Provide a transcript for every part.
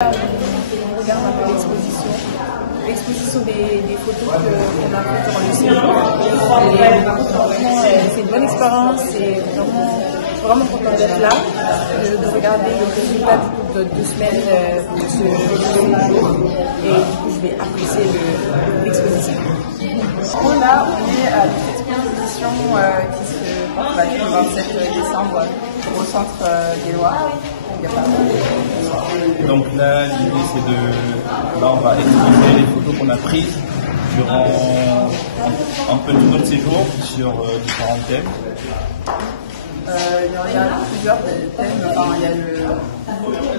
On regarde un peu l'exposition des photos qu'on a faites durant le séjour. Et franchement, c'est une bonne expérience, c'est vraiment content d'être là, de regarder le résultat de 2 semaines de ce séjour. Et du coup, je vais apprécier l'exposition. Là, on est à l'exposition qui se porte le 27 décembre au centre Guélois. Donc là, l'idée c'est de... Là, on va exposer les photos qu'on a prises durant un peu tout notre séjour sur différents thèmes. Il y a plusieurs thèmes, enfin, il y a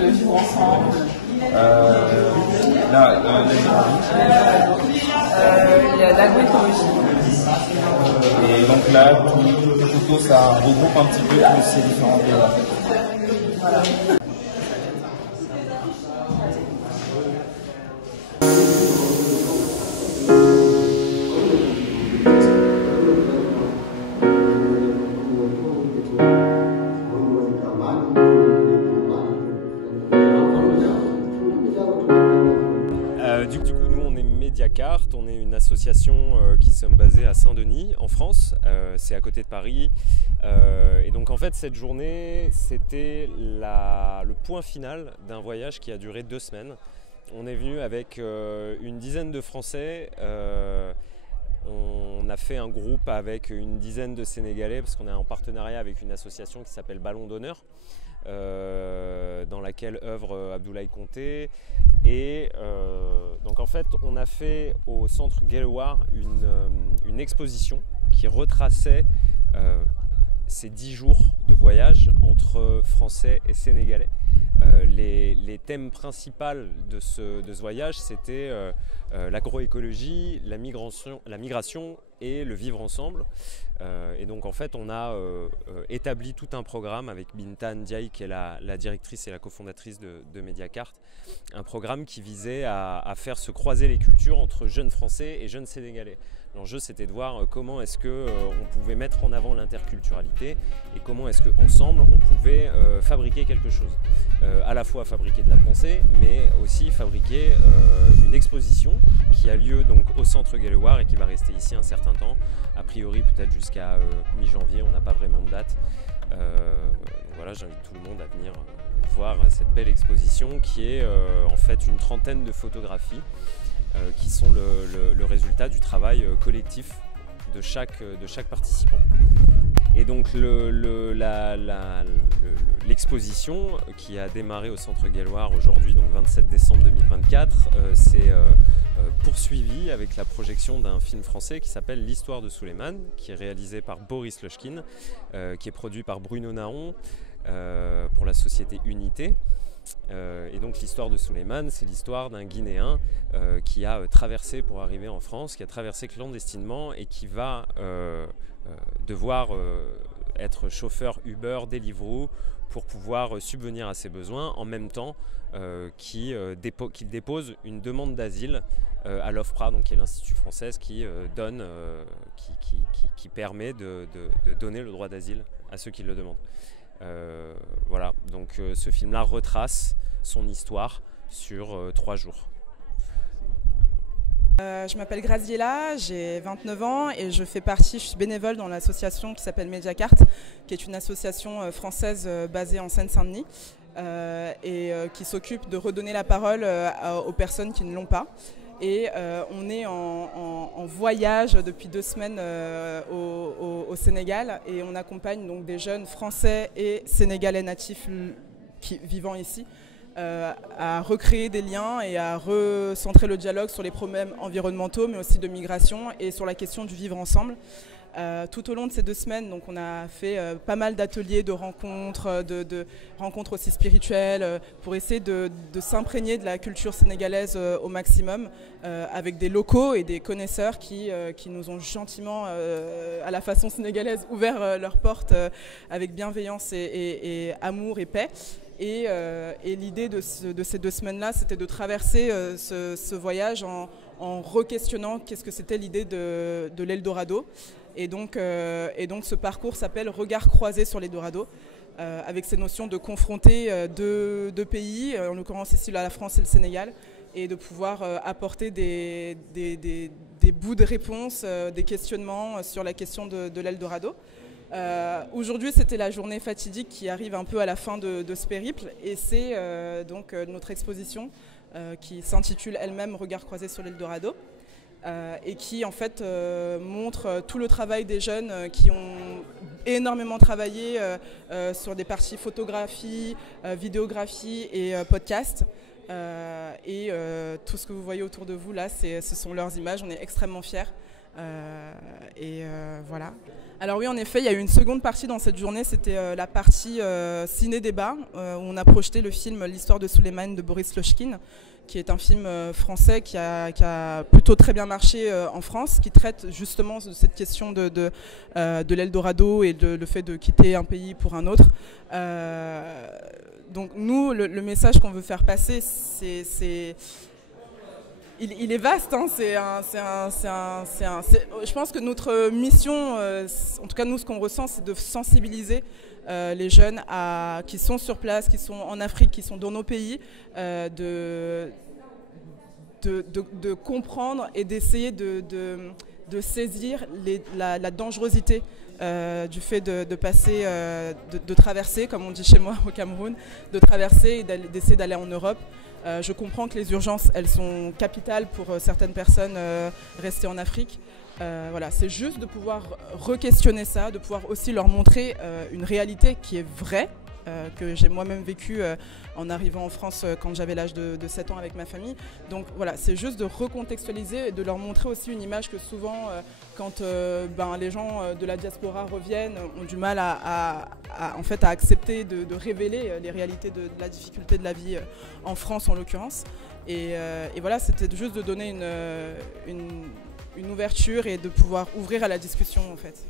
le vivre ensemble. Il y a l'agroécologie. Et donc là, toutes les photos, ça regroupe un petit peu tous ces différents thèmes. Voilà. Du coup, nous, on est Mediacart, on est une association qui sommes basés à Saint-Denis, en France. C'est à côté de Paris. Et donc, en fait, cette journée, c'était le point final d'un voyage qui a duré 2 semaines. On est venu avec une dizaine de Français. On a fait un groupe avec une dizaine de Sénégalais parce qu'on est en partenariat avec une association qui s'appelle Ballon d'honneur, dans laquelle œuvre Abdoulaye Conté. Et donc en fait, on a fait au centre Guelwaar une exposition qui retraçait ces 10 jours de voyage entre Français et Sénégalais. Les thèmes principaux de ce voyage, c'était l'agroécologie, la migration et le vivre ensemble. Et donc en fait, on a établi tout un programme avec Binta Ndiaye, qui est la directrice et la cofondatrice de Mediacart, un programme qui visait à faire se croiser les cultures entre jeunes Français et jeunes Sénégalais. L'enjeu, c'était de voir comment est-ce qu'on pouvait mettre en avant l'interculturalité et comment est-ce qu'ensemble, on pouvait fabriquer quelque chose. À la fois fabriquer de la pensée, mais aussi fabriquer une exposition qui a lieu donc au centre Guelwaar et qui va rester ici un certain temps, a priori peut-être jusqu'à mi-janvier, on n'a pas vraiment de date. Voilà, j'invite tout le monde à venir voir cette belle exposition qui est en fait une trentaine de photographies qui sont le résultat du travail collectif de chaque participant. Et donc l'exposition qui a démarré au centre Guelwaar aujourd'hui, donc 27 décembre 2024, s'est poursuivie avec la projection d'un film français qui s'appelle L'histoire de Souleymane, qui est réalisé par Boris Lochkin, qui est produit par Bruno Naon pour la société Unité. Et donc l'histoire de Souleymane, c'est l'histoire d'un Guinéen qui a traversé pour arriver en France, qui a traversé clandestinement et qui va devoir être chauffeur Uber, Deliveroo pour pouvoir subvenir à ses besoins, en même temps qu'il dépose une demande d'asile à l'OFPRA, donc qui est l'Institut français qui permet de donner le droit d'asile à ceux qui le demandent. Voilà, donc ce film-là retrace son histoire sur 3 jours. Je m'appelle Graziella, j'ai 29 ans et je suis bénévole dans l'association qui s'appelle Mediacart, qui est une association française basée en Seine-Saint-Denis et qui s'occupe de redonner la parole aux personnes qui ne l'ont pas. Et on est en voyage depuis 2 semaines au Sénégal et on accompagne donc des jeunes français et sénégalais natifs vivant ici à recréer des liens et à recentrer le dialogue sur les problèmes environnementaux mais aussi de migration et sur la question du vivre ensemble. Tout au long de ces 2 semaines, donc on a fait pas mal d'ateliers, de rencontres, de rencontres aussi spirituelles pour essayer de s'imprégner de la culture sénégalaise au maximum avec des locaux et des connaisseurs qui nous ont gentiment, à la façon sénégalaise, ouvert leurs portes avec bienveillance et amour et paix. Et l'idée de ces 2 semaines-là, c'était de traverser ce voyage en re-questionnant qu'est-ce que c'était l'idée de l'Eldorado. Et donc ce parcours s'appelle Regard croisé sur l'Eldorado. avec ces notions de confronter deux pays, en l'occurrence ici la France et le Sénégal, et de pouvoir apporter des bouts de réponse, des questionnements sur la question de l'Eldorado. Aujourd'hui, c'était la journée fatidique qui arrive un peu à la fin de ce périple, et c'est donc notre exposition qui s'intitule elle-même Regard croisé sur l'Eldorado, et qui en fait montre tout le travail des jeunes qui ont énormément travaillé sur des parties photographie, vidéographie et podcast. Et tout ce que vous voyez autour de vous là, ce sont leurs images, on est extrêmement fiers. Voilà. Alors oui, en effet, il y a eu une seconde partie dans cette journée, c'était la partie ciné-débat, où on a projeté le film L'histoire de Souleymane de Boris Lochkine, qui est un film français qui a plutôt très bien marché en France, qui traite justement de cette question de l'Eldorado et le fait de quitter un pays pour un autre. Donc nous, le message qu'on veut faire passer, il est vaste, hein. Je pense que notre mission, en tout cas nous ce qu'on ressent, c'est de sensibiliser les jeunes qui sont sur place, qui sont en Afrique, qui sont dans nos pays, de comprendre et d'essayer de saisir la dangerosité du fait de passer, de traverser, comme on dit chez moi au Cameroun, de traverser et d'essayer d'aller en Europe. Je comprends que les urgences, elles sont capitales pour certaines personnes rester en Afrique. Voilà, c'est juste de pouvoir re-questionner ça, de pouvoir aussi leur montrer une réalité qui est vraie, que j'ai moi-même vécu en arrivant en France quand j'avais l'âge de 7 ans avec ma famille. Donc voilà, c'est juste de recontextualiser et de leur montrer aussi une image que souvent, quand les gens de la diaspora reviennent, ont du mal en fait, à accepter de révéler les réalités de la difficulté de la vie en France en l'occurrence. Et voilà, c'était juste de donner une ouverture et de pouvoir ouvrir à la discussion en fait.